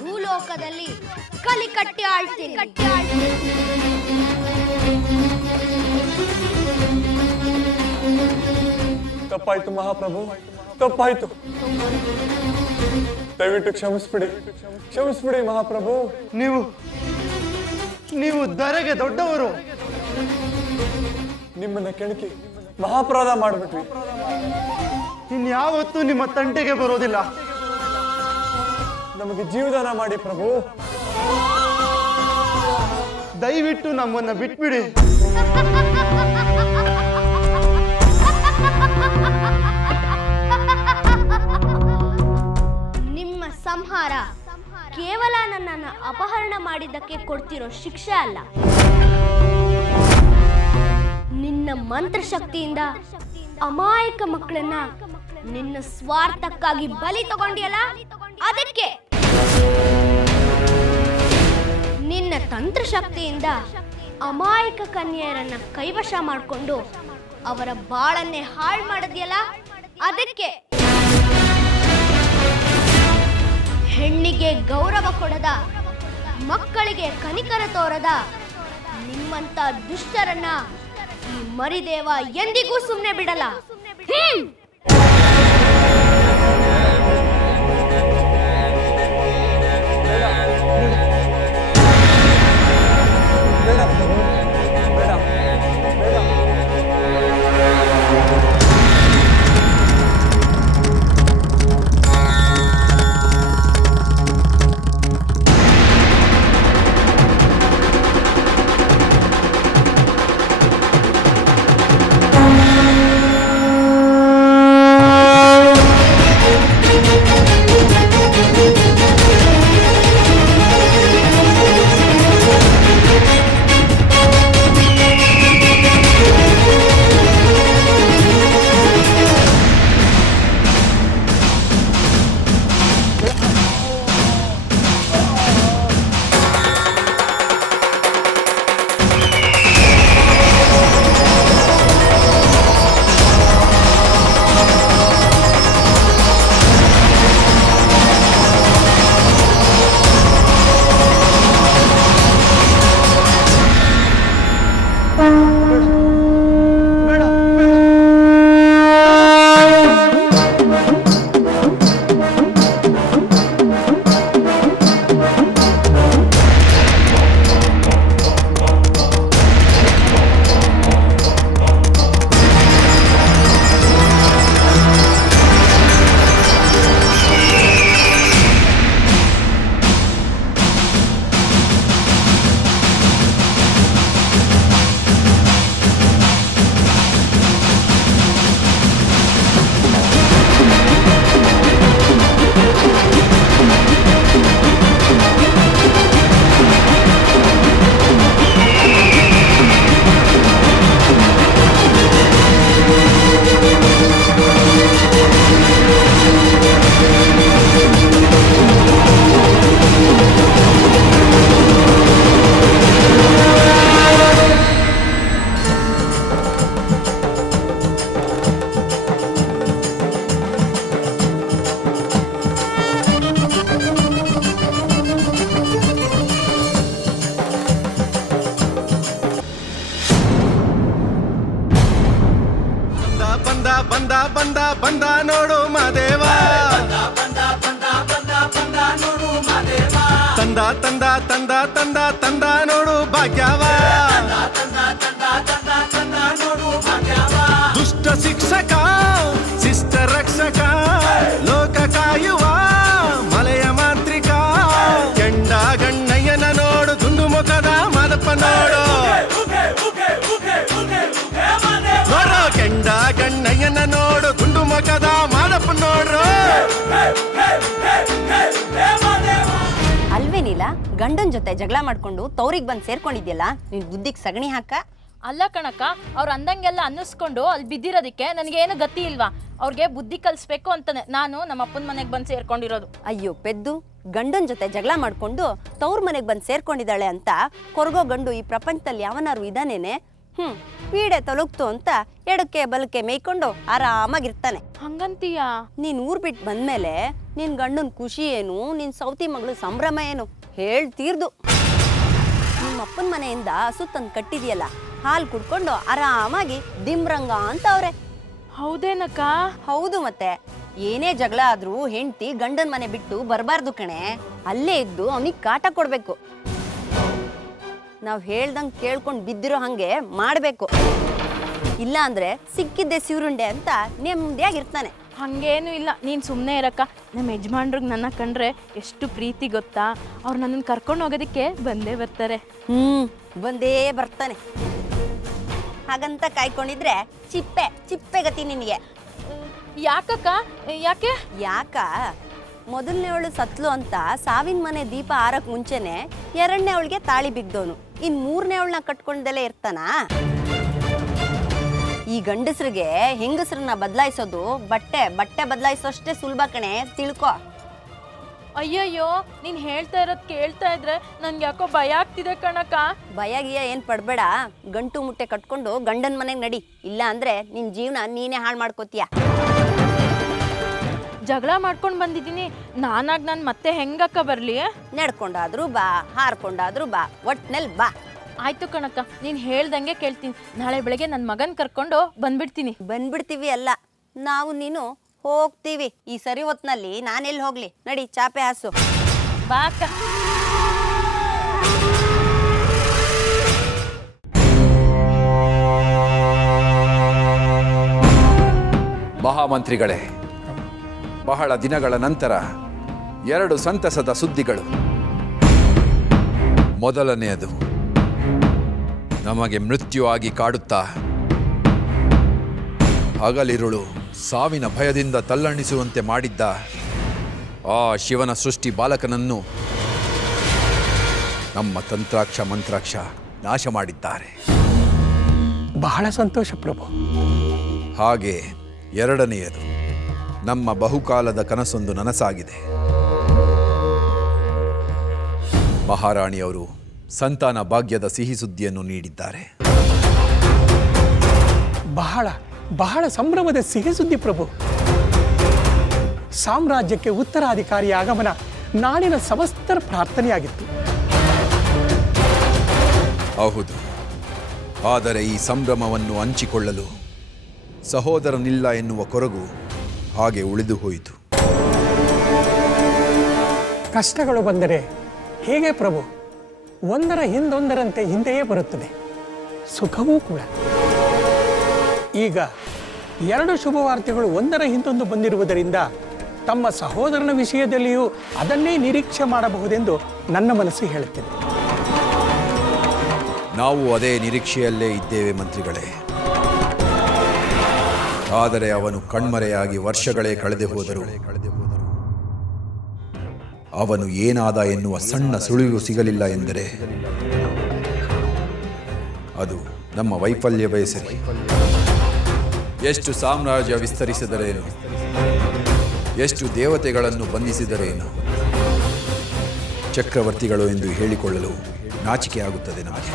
ಭೂಲೋಕದಲ್ಲಿ ಕಲಿ ಕಟ್ಟಿ ಆಳ್ತೀನಿ. ತಪ್ಪಾಯ್ತು ಮಹಾಪ್ರಭು, ತಪ್ಪಾಯ್ತು. ದಯವಿಟ್ಟು ಕ್ಷಮಿಸ್ಬಿಡಿ, ಕ್ಷಮಿಸ್ಬಿಡಿ ಮಹಾಪ್ರಭು. ನೀವು ಧರೆಗೆ ದೊಡ್ಡವರು. ನಿಮ್ಮನ್ನ ಕೆಣಕಿ ಮಹಾಪರಾಧ ಮಾಡ್ಬಿಟ್ವಿ. ಇನ್ಯಾವತ್ತೂ ನಿಮ್ಮ ತಂಟೆಗೆ ಬರೋದಿಲ್ಲ. ನಮಗೆ ಜೀವದಾನ ಮಾಡಿ ಪ್ರಭು. ದಯವಿಟ್ಟು ನಮ್ಮನ್ನ ಬಿಟ್ಬಿಡಿ. ನಿಮ್ಮ ಸಂಹಾರ ಕೇವಲ ನನ್ನನ್ನು ಅಪಹರಣ ಮಾಡಿದ್ದಕ್ಕೆ ಕೊಡ್ತಿರೋ ಶಿಕ್ಷೆ ಅಲ್ಲ. ನಿನ್ನ ಮಂತ್ರಶಕ್ತಿಯಿಂದ ಅಮಾಯಕ ಮಕ್ಕಳನ್ನ ನಿನ್ನ ಸ್ವಾರ್ಥಕ್ಕಾಗಿ ಬಲಿ ತಗೊಂಡಿಯಲ್ಲ, ಅದಕ್ಕೆ. ನಿನ್ನ ತಂತ್ರಶಕ್ತಿಯಿಂದ ಅಮಾಯಕ ಕನ್ಯೆಯರನ್ನ ಕೈವಶ ಮಾಡಿಕೊಂಡು ಅವರ ಬಾಳನ್ನೇ ಹಾಳು ಮಾಡಿದ್ಯಲ್ಲ, ಅದಕ್ಕೆ. ಹೆಣ್ಣಿಗೆ ಗೌರವ ಕೊಡದ, ಮಕ್ಕಳಿಗೆ ಕನಿಕರ ತೋರದ ನಿಮ್ಮಂತ ದುಷ್ಟರನ್ನ ಈ ಮರಿದೇವ ಎಂದಿಗೂ ಸುಮ್ಮನೆ ಬಿಡಲ್ಲ. ಬೇಡ ಪ್ರಭು, ಬೇಡ ಬೇಡ. ಬಂದ ಬಂದ ಬಂದ ನೋಡು ಮಾದೇವ, ತಂದ ತಂದ ತಂದ ತಂದ ತಂದ ನೋಡು ಭಾಗ್ಯವ, ದುಷ್ಟ ಶಿಕ್ಷಕ ಶಿಷ್ಟ ರಕ್ಷಕ ಲೋಕ ಕಾಯುವ ಮಲೆಯ ಮಾಂತ್ರಿಕ, ಕೆಂಡ ಗಣ್ಣಯ್ಯನ ನೋಡು ದುಂಡು ಮುಖದ ಮಾದಪ್ಪ ನೋಡು, ಕೆಂಡ ಗಣ್ಣಯ್ಯನ ನೋಡು ಗುಂಡು ಮುಖದ ಮಾದಪ್ಪ ನೋಡ್ರು. ಅಲ್ವೇನಿಲ್ಲ, ಗಂಡನ್ ಜೊತೆ ಜಗಳ ಮಾಡ್ಕೊಂಡು ತವ್ರಿಗೆ ಬಂದು ಸೇರ್ಕೊಂಡಿದ್ಯಲ್ಲ, ನಿನ್ ಬುದ್ಧಿಗೆ ಸಗಣಿ ಹಾಕ. ಅಲ್ಲ ಕಣಕ್ಕ, ಅವ್ರು ಅಂದಂಗೆಲ್ಲ ಅನ್ನಿಸ್ಕೊಂಡು ಅಲ್ಲಿ ಬಿದ್ದಿರೋದಕ್ಕೆ ನನಗೇನು ಗತಿ ಇಲ್ವಾ? ಅವ್ರಿಗೆ ಬುದ್ಧಿ ಕಲಿಸ್ಬೇಕು ಅಂತಾನೆ ನಾನು ನಮ್ಮ ಅಪ್ಪನ ಮನೆಗೆ ಬಂದು ಸೇರ್ಕೊಂಡಿರೋದು. ಅಯ್ಯೋ ಪೆದ್ದು, ಗಂಡನ್ ಜೊತೆ ಜಗಳ ಮಾಡ್ಕೊಂಡು ತವ್ರ ಮನೆಗೆ ಬಂದು ಸೇರ್ಕೊಂಡಿದ್ದಾಳೆ ಅಂತ ಕೊರಗೋ ಗಂಡು ಈ ಪ್ರಪಂಚದಲ್ಲಿ ಯಾವನಾರು ಇದಾನೇನೆ? ಪೀಡೆ ತೊಲಗ್ತು ಅಂತ ಎಡಕ್ಕೆ ಬಲಕ್ಕೆ ಮೇಯ್ಕೊಂಡು ಆರಾಮಾಗಿರ್ತಾನೆ. ಹಂಗಂತೀಯ? ನೀನ್ ಊರ್ ಬಿಟ್ಟು ಬಂದ್ಮೇಲೆ ನಿನ್ ಗಂಡನ್ ಖುಷಿ ಏನು, ನಿನ್ ಸೌತಿ ಮಗಳು ಸಂಭ್ರಮ ಏನು ಹೇಳ್ತೀರ್ದು. ನಿಮ್ಮ ಅಪ್ಪನ ಮನೆಯಿಂದ ಹಸು ತಂದು ಕಟ್ಟಿದ್ಯಲ್ಲ, ಹಾಲು ಕುಡ್ಕೊಂಡು ಆರಾಮಾಗಿ ದಿಮ್ರಂಗ ಅಂತ ಅವ್ರೆ. ಹೌದೇನಕ್ಕ? ಹೌದು ಮತ್ತೆ. ಏನೇ ಜಗಳ ಆದ್ರೂ ಹೆಂಡತಿ ಗಂಡನ್ ಮನೆ ಬಿಟ್ಟು ಬರಬಾರ್ದು ಕಣೆ, ಅಲ್ಲೇ ಇದ್ದು ಅವನಿಗೆ ಕಾಟ ಕೊಡ್ಬೇಕು. ನಾವ್ ಹೇಳ್ದಂಗ್ ಕೇಳ್ಕೊಂಡ್ ಬಿದ್ದಿರೋ ಹಂಗೆ ಮಾಡ್ಬೇಕು, ಇಲ್ಲ ಅಂದ್ರೆ ಸಿಕ್ಕಿದ್ದೆ ಸಿವರುಂಡೆ ಅಂತ ನೆಮ್ಮದಿಯಾಗಿರ್ತಾನೆ. ಹಂಗೇನು ಇಲ್ಲ, ನೀನು ಸುಮ್ಮನೆ ಇರಕ್ಕ. ನಮ್ಮ ಯಜಮಾನ್ರಿಗೆ ನನ್ನ ಕಂಡ್ರೆ ಎಷ್ಟು ಪ್ರೀತಿ ಗೊತ್ತಾ? ಅವ್ರು ನನ್ನನ್ನು ಕರ್ಕೊಂಡು ಹೋಗೋದಕ್ಕೆ ಬಂದೇ ಬರ್ತಾರೆ. ಬಂದೇ ಬರ್ತಾನೆ. ಹಾಗಂತ ಕಾಯ್ಕೊಂಡಿದ್ರೆ ಚಿಪ್ಪೆ ಚಿಪ್ಪೆ ಗತಿ ನಿನಗೆ. ಯಾಕಕ್ಕ? ಯಾಕೆ? ಯಾಕ? ಮೊದಲನೇವಳು ಸತ್ಲು ಅಂತ ಸಾವಿನ ಮನೆ ದೀಪ ಆರಕ್ ಮುಂಚೆನೆ ಎರಡನೇ ಅವಳಿಗೆ ತಾಳಿ ಬಿಗ್ದವನು, ಇನ್ ಮೂರನೇ ಅವಳನ್ನ ಕಟ್ಕೊಂಡಲ್ಲೇ ಇರ್ತಾನ? ಈ ಗಂಡಸ್ರಿಗೆ ಹೆಂಗಸ್ರನ್ನ ಬದಲಾಯಿಸೋದು ಬಟ್ಟೆ ಬದಲಾಯಿಸೋಷ್ಟೇ ಸುಲಭ ಕಣೆ, ತಿಳ್ಕೊ. ಅಯ್ಯಯ್ಯೋ, ನೀನು ಹೇಳ್ತಾ ಇರೋದು ಕೇಳ್ತಾ ಇದ್ರೆ ನನ್ಗೆ ಯಾಕೋ ಭಯ ಆಗ್ತಿದೆ ಕಣಕ್ಕ. ಭಯ ಗಿಯ ಏನು ಪಡ್ಬೇಡ, ಗಂಟು ಮುಟ್ಟೆ ಕಟ್ಕೊಂಡು ಗಂಡನ ಮನೆಗೆ ನಡಿ, ಇಲ್ಲ ಅಂದ್ರೆ ನಿನ್ನ ಜೀವನ ನೀನೇ ಹಾಳು ಮಾಡ್ಕೋತೀಯ. ಜಗಳ ಮಾಡ್ಕೊಂಡು ಬಂದಿದ್ದೀನಿ, ನಾನಾಗಿ ನಾನು ಮತ್ತೆ ಹೆಂಗಕ್ಕ ಬರಲಿ? ನಡ್ಕೊಂಡಾದ್ರೂ ಬಾ, ಹಾರ್ಕೊಂಡಾದ್ರೂ ಬಾ, ಒಟ್ನಲ್ಲಿ ಬಾ. ಆಯ್ತು ಕಣಕ್ಕ, ನೀನು ಹೇಳ್ದಂಗೆ ಕೇಳ್ತೀನಿ. ನಾಳೆ ಬೆಳಗ್ಗೆ ನನ್ನ ಮಗನ ಕರ್ಕೊಂಡು ಬಂದ್ಬಿಡ್ತೀನಿ. ಬಂದ್ಬಿಡ್ತೀವಿ ಅಲ್ಲ, ನಾವು ನೀನು ಹೋಗ್ತೀವಿ. ಈ ಸರಿ ಹೊತ್ನಲ್ಲಿ ನಾನೆಲ್ಲಿ ಹೋಗ್ಲಿ? ನಡಿ ಚಾಪೆ ಹಾಸು. ಬಾ ಅಕ್ಕ. ಮಹಾಮಂತ್ರಿಗಳೇ, ಬಹಳ ದಿನಗಳ ನಂತರ 2 ಸಂತಸದ ಸುದ್ದಿಗಳು. ಮೊದಲನೆಯದು, ನಮಗೆ ಮೃತ್ಯು ಆಗಿ ಕಾಡುತ್ತಾ ಹಗಲಿರುಳು ಸಾವಿನ ಭಯದಿಂದ ತಲ್ಲಣಿಸುವಂತೆ ಮಾಡಿದ್ದ ಆ ಶಿವನ ಸೃಷ್ಟಿ ಬಾಲಕನನ್ನು ನಮ್ಮ ತಂತ್ರಾಕ್ಷ ಮಂತ್ರಾಕ್ಷ ನಾಶ ಮಾಡಿದ್ದಾರೆ. ಬಹಳ ಸಂತೋಷ ಪ್ರಭು. ಹಾಗೆ ಎರಡನೆಯದು, ನಮ್ಮ ಬಹುಕಾಲದ ಕನಸೊಂದು ನನಸಾಗಿದೆ. ಮಹಾರಾಣಿಯವರು ಸಂತಾನ ಭಾಗ್ಯದ ಸಿಹಿ ಸುದ್ದಿಯನ್ನು ನೀಡಿದ್ದಾರೆ. ಬಹಳ ಬಹಳ ಸಂಭ್ರಮದ ಸಿಹಿ ಸುದ್ದಿ ಪ್ರಭು. ಸಾಮ್ರಾಜ್ಯಕ್ಕೆ ಉತ್ತರಾಧಿಕಾರಿ ಆಗಮನ ನಾಡಿನ ಸಮಸ್ತರ ಪ್ರಾರ್ಥನೆಯಾಗಿತ್ತು. ಹೌದು, ಆದರೆ ಈ ಸಂಭ್ರಮವನ್ನು ಹಂಚಿಕೊಳ್ಳಲು ಸಹೋದರನಿಲ್ಲ ಎನ್ನುವ ಕೊರಗು ಹಾಗೆ ಉಳಿದು ಹೋಯಿತು. ಕಷ್ಟಗಳು ಬಂದರೆ ಹೇಗೆ ಪ್ರಭು, ಒಂದರ ಹಿಂದೊಂದರಂತೆ ಹಿಂದೆಯೇ ಬರುತ್ತದೆ. ಸುಖವೂ ಕೂಡ. ಈಗ 2 ಶುಭವಾರ್ತೆಗಳು ಒಂದರ ಹಿಂದೊಂದು ಬಂದಿರುವುದರಿಂದ ತಮ್ಮ ಸಹೋದರನ ವಿಷಯದಲ್ಲಿಯೂ ಅದನ್ನೇ ನಿರೀಕ್ಷೆ ಮಾಡಬಹುದೆಂದು ನನ್ನ ಮನಸ್ಸು ಹೇಳುತ್ತದೆ. ನಾವು ಅದೇ ನಿರೀಕ್ಷೆಯಲ್ಲೇ ಇದ್ದೇವೆ ಮಂತ್ರಿಗಳೇ. ಆದರೆ ಅವನು ಕಣ್ಮರೆಯಾಗಿ ವರ್ಷಗಳೇ ಕಳೆದು ಹೋದರು. ಅವನು ಏನಾದ ಎನ್ನುವ ಸಣ್ಣ ಸುಳಿವು ಸಿಗಲಿಲ್ಲ ಎಂದರೆ ಅದು ನಮ್ಮ ವೈಫಲ್ಯವೇ ಸರಿ. ಎಷ್ಟು ಸಾಮ್ರಾಜ್ಯ ವಿಸ್ತರಿಸಿದರೇನು, ಎಷ್ಟು ದೇವತೆಗಳನ್ನು ಬಂಧಿಸಿದರೇನು, ಚಕ್ರವರ್ತಿಗಳು ಎಂದು ಹೇಳಿಕೊಳ್ಳಲು ನಾಚಿಕೆಯಾಗುತ್ತದೆ ನಮಗೆ.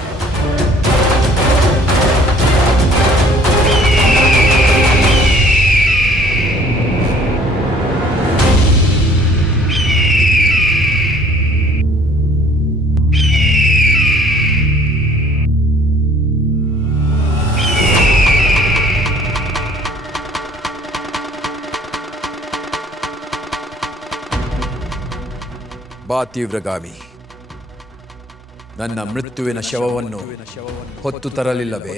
ಬಾ ತೀವ್ರಗಾಮಿ, ನನ್ನ ಮೃತ್ಯುವಿನ ಶವವನ್ನು ಹೊತ್ತು ತರಲಿಲ್ಲವೇ?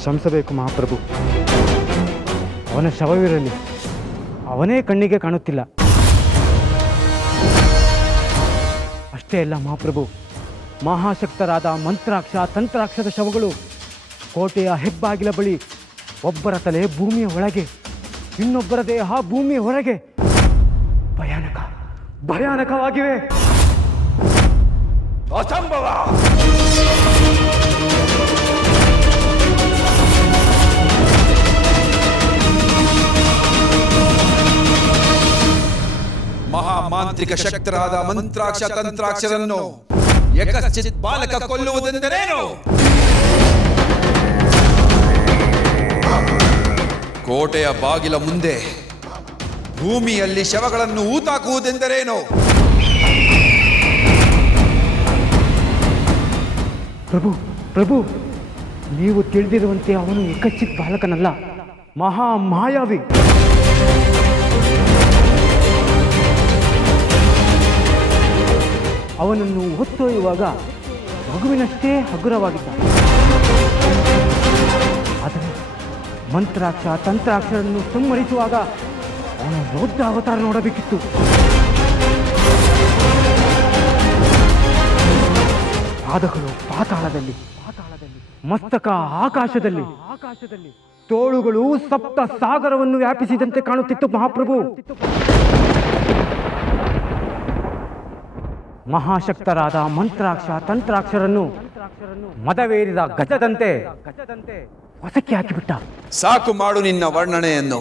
ಶ್ರಮಿಸಬೇಕು ಮಹಾಪ್ರಭು. ಅವನ ಶವವಿರಲಿ, ಅವನೇ ಕಣ್ಣಿಗೆ ಕಾಣುತ್ತಿಲ್ಲ. ಅಷ್ಟೇ ಅಲ್ಲ ಮಹಾಪ್ರಭು, ಮಹಾಶಕ್ತರಾದ ಮಂತ್ರಾಕ್ಷ ತಂತ್ರಾಕ್ಷದ ಶವಗಳು ಕೋಟೆಯ ಹೆಬ್ಬಾಗಿಲ ಬಳಿ, ಒಬ್ಬರ ತಲೆ ಭೂಮಿಯ ಒಳಗೆ, ಇನ್ನೊಬ್ಬರ ದೇಹ ಭೂಮಿಯ ಹೊರಗೆ ಭಯಾನಕವಾಗಿವೆ. ಅಸಂಭವ! ಮಹಾಮಾಂತ್ರಿಕ ಶಕ್ತರಾದ ಮಂತ್ರಾಕ್ಷ ತಂತ್ರಾಕ್ಷರನ್ನು ಯಕಶ್ಚಿತ್ ಬಾಲಕ ಕೊಲ್ಲುವುದೆಂದರೇನು? ಕೋಟೆಯ ಬಾಗಿಲ ಮುಂದೆ ಭೂಮಿಯಲ್ಲಿ ಶವಗಳನ್ನು ಊತಾಕುವುದೆಂದರೇನು? ಪ್ರಭು ಪ್ರಭು, ನೀವು ತಿಳಿದಿರುವಂತೆ ಅವನು ಏಕಚಿತ್ ಬಾಲಕನಲ್ಲ, ಮಹಾ ಮಾಯಾವಿ. ಅವನನ್ನು ಹೊತ್ತೊಯ್ಯುವಾಗ ಮಗುವಿನಷ್ಟೇ ಹಗುರವಾಗಿದ್ದ. ಆದರೆ ಮಂತ್ರಾಕ್ಷ ತಂತ್ರಾಕ್ಷರನ್ನು ಸಂಹರಿಸುವಾಗ ಅವನ ದೊಡ್ಡ ಅವತಾರ ನೋಡಬೇಕಿತ್ತು. ಪಾದಗಳು ಪಾತಾಳದಲ್ಲಿ, ಮಸ್ತಕ ಆಕಾಶದಲ್ಲಿ, ತೋಳುಗಳು ಸಪ್ತ ಸಾಗರವನ್ನು ವ್ಯಾಪಿಸಿದಂತೆ ಕಾಣುತ್ತಿತ್ತು ಮಹಾಪ್ರಭು. ಮಹಾಶಕ್ತರಾದ ಮಂತ್ರಾಕ್ಷ ತಂತ್ರಾಕ್ಷರನ್ನು ಮದವೇರಿದ ಗಜದಂತೆ ಹೊಸಕ್ಕೆ ಹಾಕಿಬಿಟ್ಟ. ಸಾಕು ಮಾಡು ನಿನ್ನ ವರ್ಣನೆಯನ್ನು.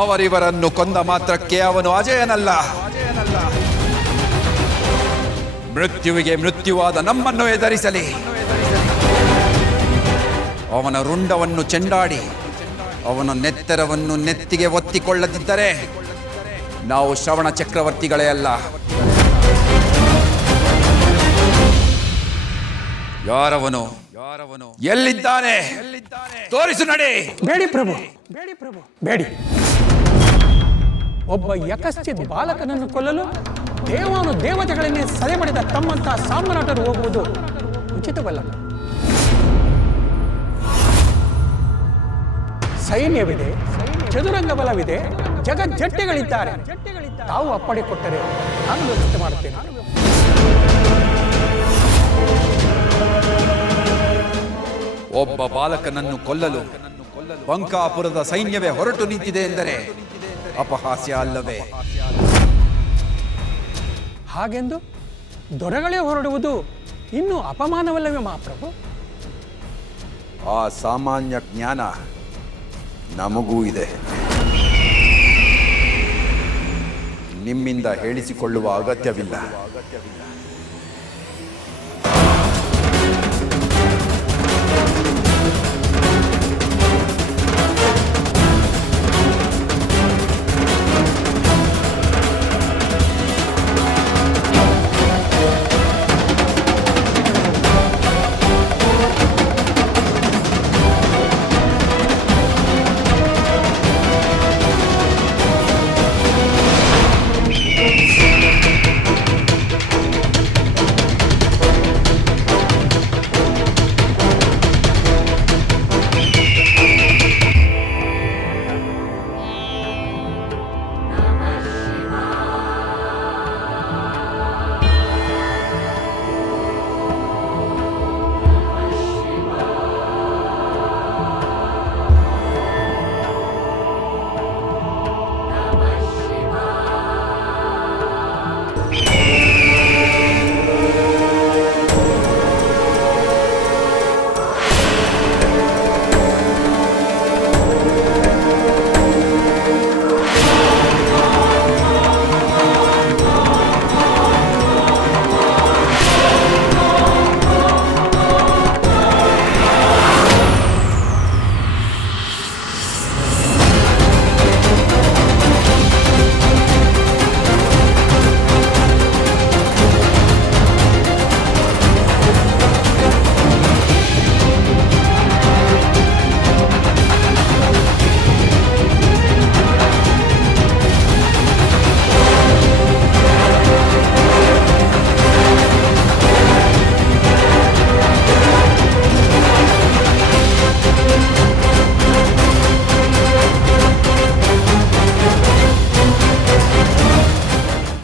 ಅವರಿವರನ್ನು ಕೊಂದ ಮಾತ್ರಕ್ಕೆ ಅವನು ಅಜಯನಲ್ಲ. ಮೃತ್ಯುವಿಗೆ ಮೃತ್ಯುವಾದ ನಮ್ಮನ್ನು ಎದುರಿಸಲಿ. ಅವನ ರುಂಡವನ್ನು ಚೆಂಡಾಡಿ ಅವನ ನೆತ್ತರವನ್ನು ನೆತ್ತಿಗೆ ಒತ್ತಿಕೊಳ್ಳದಿದ್ದರೆ ನಾವು ಶ್ರವಣ ಚಕ್ರವರ್ತಿಗಳೇ ಅಲ್ಲ. ಯಾರವನು? ಎಲ್ಲಿದ್ದಾನೆ? ತೋರಿಸು ನಡೆ. ಬೇಡಿ ಪ್ರಭು, ಬೇಡಿ ಪ್ರಭು, ಬೇಡಿ. ಒಬ್ಬ ಯಕಶ್ಚಿತ್ ಬಾಲಕನನ್ನು ಕೊಲ್ಲಲು ದೇವಾನು ದೇವತೆಗಳನ್ನೇ ಸದೆ ಮಾಡಿದ ತಮ್ಮಂತಹ ಸಾಮ್ರಾಟರು ಹೋಗುವುದು ಉಚಿತವಲ್ಲ. ಸೈನ್ಯವಿದೆ, ಚದುರಂಗ ಬಲವಿದೆ, ಜಗಜ್ಜಟ್ಟಿಗಳಿದ್ದಾರೆ. ತಾವು ಅಪ್ಪಣೆ ಕೊಟ್ಟರೆ ನಾನು ವ್ಯವಸ್ಥೆ ಮಾಡುತ್ತೇನೆ. ಒಬ್ಬ ಬಾಲಕನನ್ನು ಕೊಲ್ಲಲು ಬಂಕಾಪುರದ ಸೈನ್ಯವೇ ಹೊರಟು ನಿಂತಿದೆ ಎಂದರೆ ಅಪಹಾಸ್ಯ ಅಲ್ಲವೇ? ಹಾಗೆಂದು ದೊರೆಗಳೇ ಹೊರಡುವುದು ಇನ್ನೂ ಅಪಮಾನವಲ್ಲವೇ ಮಹಾಪ್ರಭು? ಆ ಸಾಮಾನ್ಯ ಜ್ಞಾನ ನಮಗೂ ಇದೆ. ನಿಮ್ಮಿಂದ ಹೇಳಿಸಿಕೊಳ್ಳುವ ಅಗತ್ಯವಿಲ್ಲ.